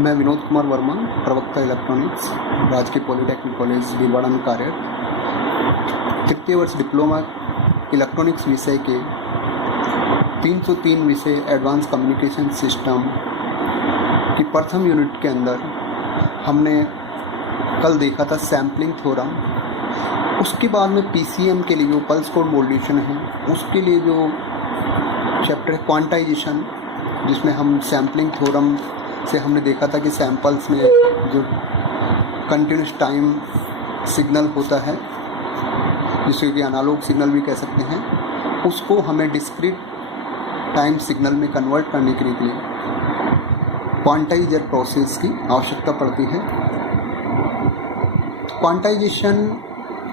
मैं विनोद कुमार वर्मा, प्रवक्ता इलेक्ट्रॉनिक्स, राजकीय पॉलिटेक्निक कॉलेज भीलवाड़ा में कार्यरत। तृतीय वर्ष डिप्लोमा इलेक्ट्रॉनिक्स विषय के 303 विषय एडवांस कम्युनिकेशन सिस्टम की प्रथम यूनिट के अंदर हमने कल देखा था सैम्पलिंग थ्योरम। उसके बाद में पीसीएम के लिए जो पल्स कोड मॉड्यूलेशन है उसके लिए जो चैप्टर है क्वांटाइजेशन, जिसमें हम सैम्पलिंग थ्योरम से हमने देखा था कि सैंपल्स में जो कंटिन्यूस टाइम सिग्नल होता है, जिसे कि एनालॉग सिग्नल भी कह सकते हैं, उसको हमें डिस्क्रीट टाइम सिग्नल में कन्वर्ट करने के लिए क्वांटाइजर प्रोसेस की आवश्यकता पड़ती है। क्वांटाइजेशन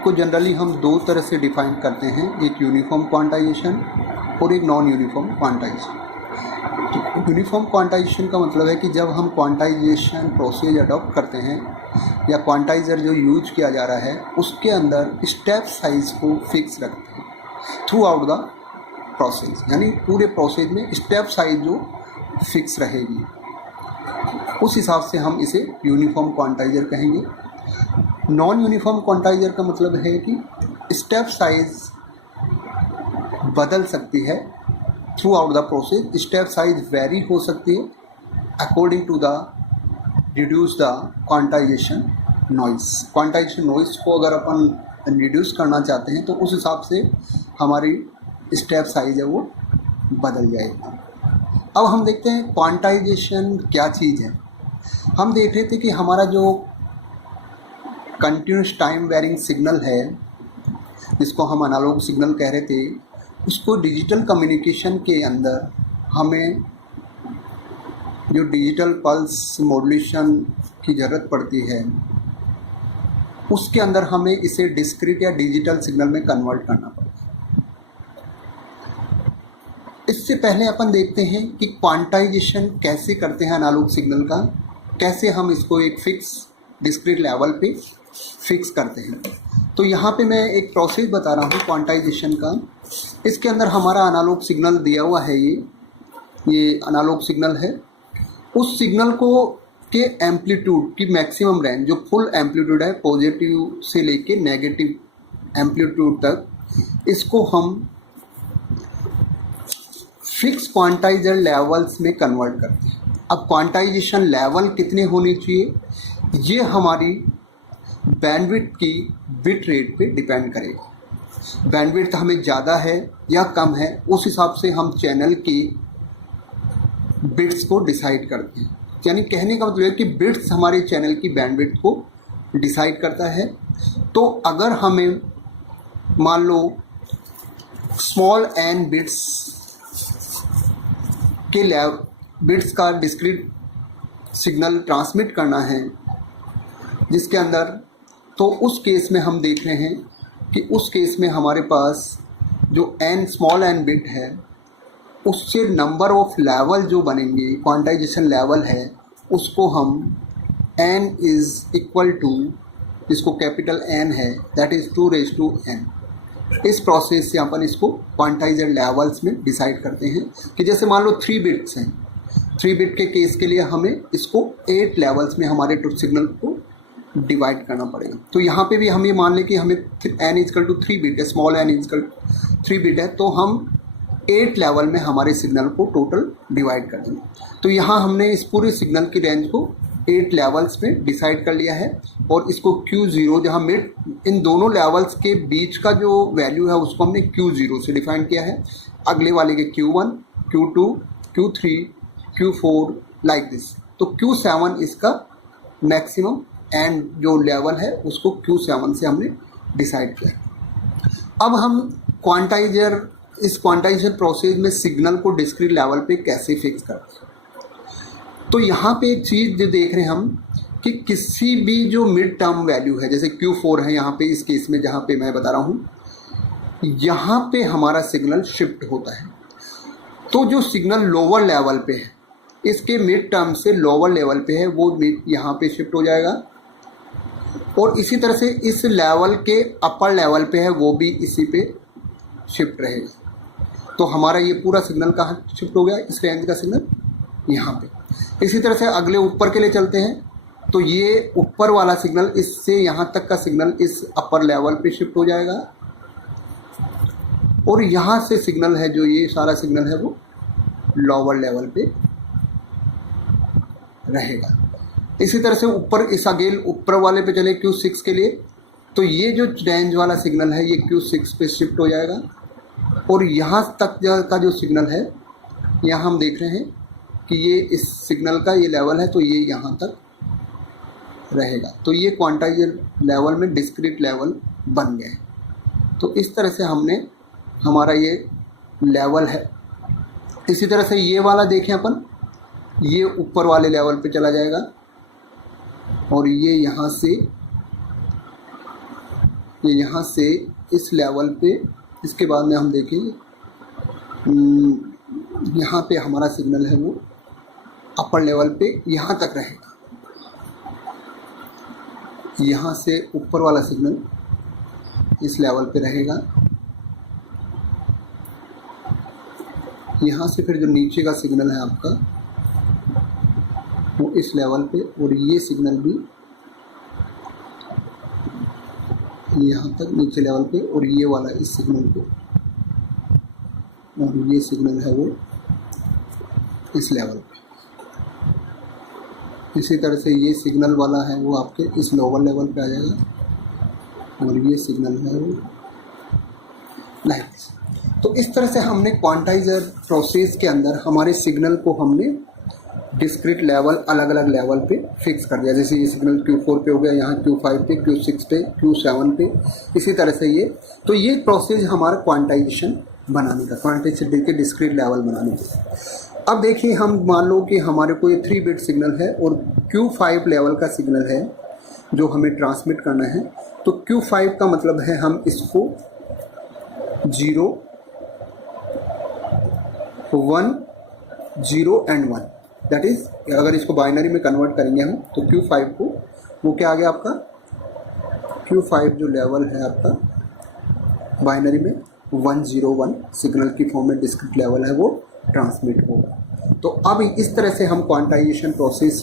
को जनरली हम दो तरह से डिफाइन करते हैं, एक यूनिफॉर्म क्वांटाइजेशन और एक non uniform quantization. Uniform quantization का मतलब है कि जब हम क्वांटाइजेशन प्रोसेस अडॉप्ट करते हैं या क्वांटाइजर जो यूज किया जा रहा है उसके अंदर स्टेप साइज को फिक्स रखते हैं थ्रू आउट द प्रोसेस, यानी पूरे प्रोसेस में स्टेप साइज जो फिक्स रहेगी, उस हिसाब से हम इसे यूनिफॉर्म क्वांटाइजर कहेंगे। नॉन यूनिफॉर्म क्वांटाइजर का मतलब है कि स्टेप साइज बदल सकती है throughout the process, step size vary हो सकती है according to the reduce the quantization noise. Quantization noise को अगर अपन रिड्यूस करना चाहते हैं तो उस हिसाब से हमारी स्टेप साइज है वो बदल जाएगी। अब हम देखते हैं क्वांटाइजेशन क्या चीज़ है। हम देख रहे थे कि हमारा जो कंटिन्यूस टाइम वेरिंग सिग्नल है, जिसको हम एनालॉग सिग्नल कह रहे थे, उसको डिजिटल कम्युनिकेशन के अंदर हमें जो डिजिटल पल्स मॉड्यूलेशन की ज़रूरत पड़ती है, उसके अंदर हमें इसे डिस्क्रीट या डिजिटल सिग्नल में कन्वर्ट करना पड़ता है। इससे पहले अपन देखते हैं कि क्वांटाइजेशन कैसे करते हैं एनालॉग सिग्नल का, कैसे हम इसको एक फिक्स डिस्क्रीट लेवल पे फिक्स करते हैं। तो यहाँ पे मैं एक प्रोसेस बता रहा हूँ क्वांटाइजेशन का। इसके अंदर हमारा एनालॉग सिग्नल दिया हुआ है, ये एनालॉग सिग्नल है। उस सिग्नल को के एम्पलीट्यूड की मैक्सिमम रेंज, जो फुल एम्पलीट्यूड है पॉजिटिव से लेके नेगेटिव एम्पलीट्यूड तक, इसको हम फिक्स क्वांटाइजर लेवल्स में कन्वर्ट करते हैं। अब क्वांटाइजेशन लेवल कितने होने चाहिए, ये हमारी बैंडविड्थ की बिट रेट पे डिपेंड करेगा। बैंडविड्थ हमें ज़्यादा है या कम है, उस हिसाब से हम चैनल की बिट्स को डिसाइड करते हैं। यानी कहने का मतलब है कि बिट्स हमारे चैनल की बैंडविड्थ को डिसाइड करता है। तो अगर हमें मान लो स्मॉल एन बिट्स के बिट्स का डिस्क्रीट सिग्नल ट्रांसमिट करना है जिसके अंदर, तो उस केस में हम देख रहे हैं कि उस केस में हमारे पास जो एन स्मॉल एन बिट है, उससे नंबर ऑफ लेवल जो बनेंगे, क्वांटाइजेशन लेवल है, उसको हम एन इज़ इक्वल टू, जिसको कैपिटल एन है, दैट इज़ 2⁻n। इस प्रोसेस से अपन इसको क्वांटाइजर लेवल्स में डिसाइड करते हैं कि जैसे मान लो 3 बिट्स हैं, 3 बिट के केस के लिए हमें इसको 8 लेवल्स में हमारे ट्रुथ सिग्नल को डिवाइड करना पड़ेगा। तो यहाँ पे भी हम ये मान लें कि हमें n इक्वल टू 3 बिट है, स्मॉल n इक्वल 3 बिट है, तो हम 8 लेवल में हमारे सिग्नल को टोटल डिवाइड कर देंगे। तो यहाँ हमने इस पूरे सिग्नल की रेंज को 8 लेवल्स में डिसाइड कर लिया है, और इसको Q0, जहाँ मिड इन दोनों लेवल्स के बीच का जो वैल्यू है उसको हमने Q0 से डिफाइन किया है। अगले वाले के Q1, Q2, Q3, Q4 like this. तो Q7 इसका मैक्सिमम एंड जो लेवल है उसको Q7 से हमने डिसाइड किया। अब हम इस क्वांटाइजेशन प्रोसेस में सिग्नल को डिस्क्रीट लेवल पे कैसे फिक्स करते हैं। तो यहाँ पे एक चीज़ जो देख रहे हैं हम कि किसी भी जो मिड टर्म वैल्यू है, जैसे Q4 है यहाँ पे इस केस में जहाँ पे मैं बता रहा हूँ, यहाँ पे हमारा सिग्नल शिफ्ट होता है। तो जो सिग्नल लोअर लेवल पे है, इसके मिड टर्म से लोअर लेवल पे है, वो यहाँ पे शिफ्ट हो जाएगा, और इसी तरह से इस लेवल के अपर लेवल पे है, वो भी इसी पे शिफ्ट रहेगा। तो हमारा ये पूरा सिग्नल कहाँ शिफ्ट हो गया, इस रेंज का सिग्नल यहाँ पे। इसी तरह से अगले ऊपर के लिए चलते हैं, तो ये ऊपर वाला सिग्नल इससे यहाँ तक का सिग्नल इस अपर लेवल पे शिफ्ट हो जाएगा, और यहाँ से सिग्नल है जो ये सारा सिग्नल है वो लोअर लेवल पे रहेगा। इसी तरह से ऊपर इस अगेन ऊपर वाले पे चले Q6 के लिए, तो ये जो रेंज वाला सिग्नल है ये Q6 पे शिफ्ट हो जाएगा, और यहाँ तक का जो सिग्नल है यहाँ हम देख रहे हैं कि ये इस सिग्नल का ये लेवल है, तो ये यहाँ तक रहेगा। तो ये क्वांटाइजर लेवल में डिस्क्रीट लेवल बन गए। तो इस तरह से हमने हमारा ये लेवल है। इसी तरह से ये वाला देखें अपन, ये ऊपर वाले लेवल पे चला जाएगा, और ये यहाँ से इस लेवल पे, इसके बाद में हम देखेंगे यहाँ पे हमारा सिग्नल है वो अपर लेवल पे यहाँ तक रहेगा। यहाँ से ऊपर वाला सिग्नल इस लेवल पे रहेगा, यहाँ से फिर जो नीचे का सिग्नल है आपका वो इस लेवल पे, और ये सिग्नल भी यहाँ तक नीचे लेवल पे, और ये वाला इस सिग्नल पे, और ये सिग्नल है वो इस लेवल पे। इसी तरह से ये सिग्नल वाला है वो आपके इस लोअर लेवल पे आ जाएगा, और ये सिग्नल है वो लाइक दिस। तो इस तरह से हमने क्वांटाइजर प्रोसेस के अंदर हमारे सिग्नल को हमने डिस्क्रीट लेवल अलग अलग लेवल पे फिक्स कर दिया। जैसे ये सिग्नल Q4 पे हो गया, यहाँ Q5 पे, Q6 पे, Q7 पे, इसी तरह से ये। तो ये प्रोसेस हमारा क्वांटाइजेशन बनाने का, क्वांटाइजेशन के डिस्क्रीट लेवल बनाने का। अब देखिए, हम मान लो कि हमारे को ये 3 बिट सिग्नल है और Q5 लेवल का सिग्नल है जो हमें ट्रांसमिट करना है। तो Q5 का मतलब है हम इसको 0, 1, 0 एंड 1, दैट इज़ अगर इसको बाइनरी में कन्वर्ट करेंगे हम तो Q5 को वो क्या आ गया आपका, Q5 जो लेवल है आपका बाइनरी में 101 सिग्नल की फॉर्म में डिस्क्रीट लेवल है वो ट्रांसमिट होगा। तो अब इस तरह से हम क्वांटाइजेशन प्रोसेस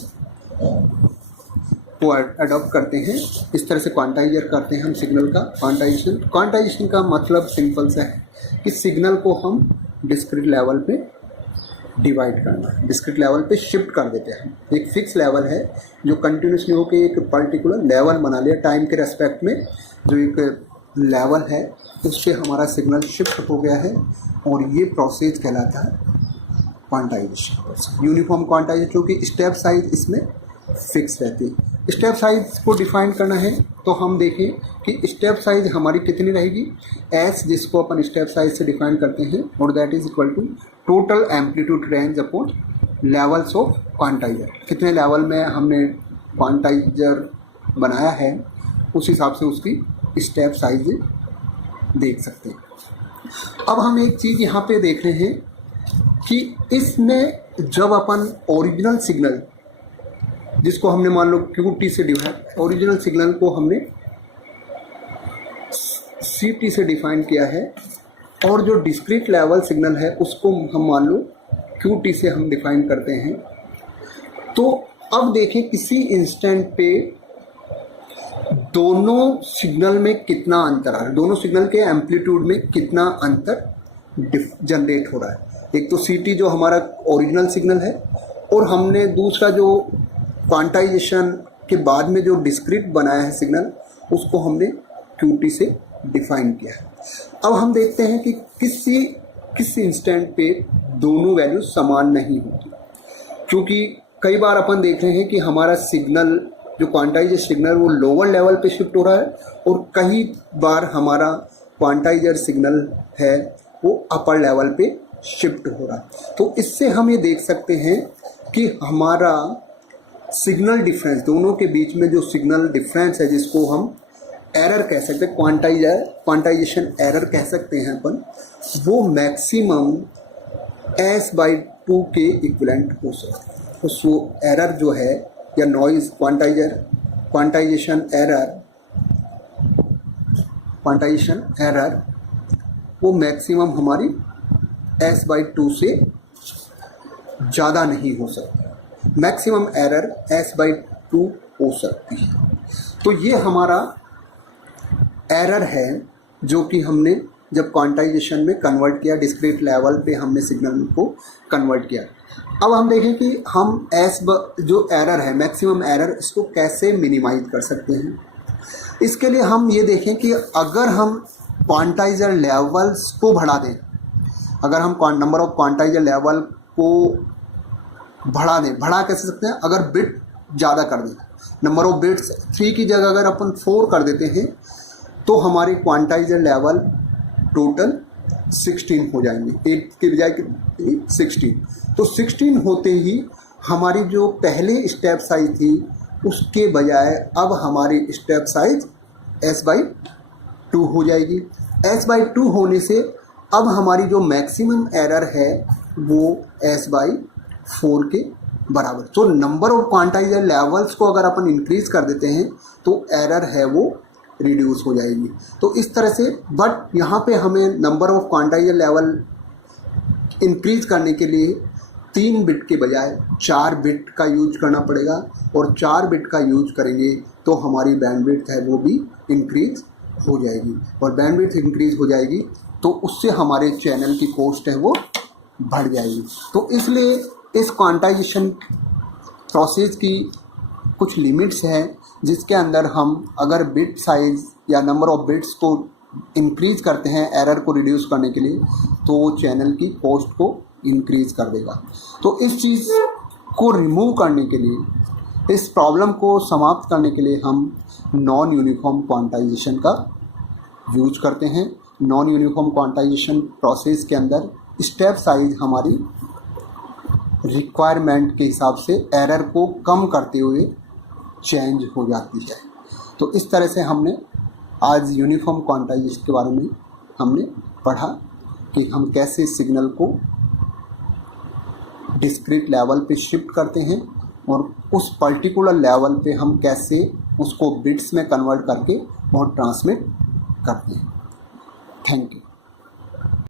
को अडॉप्ट करते हैं, इस तरह से क्वांटाइजर करते हैं हम सिग्नल का क्वांटाइजेशन का मतलब सिंपल सा है कि सिग्नल को हम डिस्क्रीट लेवल पे डिवाइड करना है, डिस्क्रीट लेवल पे शिफ्ट कर देते हैं। एक फिक्स लेवल है जो कंटिन्यूसली होकर एक पर्टिकुलर लेवल बना लिया टाइम के रेस्पेक्ट में, जो एक लेवल है उससे हमारा सिग्नल शिफ्ट हो गया है, और ये प्रोसेस कहलाता है क्वांटाइजेशन। यूनिफॉर्म क्वांटाइजेशन, क्योंकि स्टेप साइज इसमें फिक्स रहती है। स्टेप साइज को डिफाइन करना है तो हम देखें कि स्टेप साइज हमारी कितनी रहेगी, एस जिसको अपन स्टेप साइज से डिफाइन करते हैं, और that is equal to total amplitude range upon levels of quantizer. कितने लेवल में हमने क्वांटाइजर बनाया है उस हिसाब से उसकी स्टेप साइज देख सकते हैं। अब हम एक चीज़ यहाँ पे देख रहे हैं कि इसमें जब अपन ओरिजिनल सिग्नल जिसको हमने मान लो QT से डिफाइन, ओरिजिनल सिग्नल को हमने CT से डिफाइन किया है, और जो डिस्क्रीट लेवल सिग्नल है उसको हम मान लो QT से हम डिफाइन करते हैं। तो अब देखें किसी इंस्टेंट पे दोनों सिग्नल में कितना अंतर आ रहा है, दोनों सिग्नल के एम्पलीट्यूड में कितना अंतर जनरेट हो रहा है। एक तो CT जो हमारा ओरिजिनल सिग्नल है, और हमने दूसरा जो क्वांटाइजेशन के बाद में जो डिस्क्रीट बनाया है सिग्नल उसको हमने QT से डिफाइन किया है। अब हम देखते हैं कि किस इंस्टेंट पे दोनों वैल्यू समान नहीं होती, क्योंकि कई बार अपन देख रहे हैं कि हमारा सिग्नल जो क्वांटाइजर सिग्नल वो लोअर लेवल पे शिफ्ट हो रहा है, और कई बार हमारा क्वांटाइजर सिग्नल है वो अपर लेवल पे शिफ्ट हो रहा है। तो इससे हम ये देख सकते हैं कि हमारा सिग्नल डिफरेंस, दोनों के बीच में जो सिग्नल डिफरेंस है जिसको हम एरर कह सकते हैं, क्वांटाइजेशन एरर कह सकते हैं अपन, वो मैक्सिमम S/2 के इक्विवेलेंट हो सकता है। तो सो एरर जो है या नॉइज़ क्वांटाइजेशन एरर वो मैक्सिमम हमारी S/2 से ज़्यादा नहीं हो सकता, मैक्सिमम एरर S/2 हो सकती है। तो ये हमारा एरर है जो कि हमने जब क्वांटाइजेशन में कन्वर्ट किया, डिस्क्रीट लेवल पे हमने सिग्नल को कन्वर्ट किया। अब हम देखें कि हम जो एरर है, मैक्सिमम एरर, इसको कैसे मिनिमाइज कर सकते हैं। इसके लिए हम ये देखें कि अगर हम क्वांटाइजर लेवल्स को बढ़ा दें, अगर हम नंबर ऑफ क्वांटाइजर लेवल को बढ़ा कैसे सकते हैं, अगर बिट ज़्यादा कर दें, नंबर ऑफ बिट्स 3 की जगह अगर अपन 4 कर देते हैं तो हमारे क्वांटाइजर लेवल टोटल 16 हो जाएंगे, 8 के बजाय 16। तो 16 होते ही हमारी जो पहले स्टेप साइज थी उसके बजाय अब हमारी स्टेप साइज S/2 हो जाएगी। S/2 होने से अब हमारी जो मैक्सिमम एरर है वो S/4 के बराबर। तो नंबर ऑफ क्वांटाइजर लेवल्स को अगर अपन इंक्रीज कर देते हैं तो एरर है वो रिड्यूस हो जाएगी। तो इस तरह से, बट यहाँ पे हमें नंबर ऑफ क्वांटाइजर लेवल इंक्रीज करने के लिए 3 बिट के बजाय 4 बिट का यूज करना पड़ेगा, और 4 बिट का यूज करेंगे तो हमारी बैंडविड्थ है वो भी इंक्रीज हो जाएगी, और बैंडविड्थ इंक्रीज हो जाएगी तो उससे हमारे चैनल की कॉस्ट है वो बढ़ जाएगी। तो इसलिए इस क्वांटाइजेशन प्रोसेस की कुछ लिमिट्स हैं जिसके अंदर हम अगर बिट साइज या नंबर ऑफ बिट्स को इंक्रीज करते हैं एरर को रिड्यूस करने के लिए तो वो चैनल की कॉस्ट को इंक्रीज कर देगा। तो इस चीज़ को रिमूव करने के लिए, इस प्रॉब्लम को समाप्त करने के लिए हम नॉन यूनिफॉर्म क्वांटाइजेशन का यूज करते हैं। नॉन यूनिफॉर्म क्वांटाइजेशन प्रोसेस के अंदर स्टेप साइज हमारी रिक्वायरमेंट के हिसाब से एरर को कम करते हुए चेंज हो जाती है। तो इस तरह से हमने आज यूनिफॉर्म क्वांटाइजेशन के बारे में हमने पढ़ा कि हम कैसे सिग्नल को डिस्क्रीट लेवल पे शिफ्ट करते हैं और उस पर्टिकुलर लेवल पे हम कैसे उसको बिट्स में कन्वर्ट करके और ट्रांसमिट करते हैं। Thank you.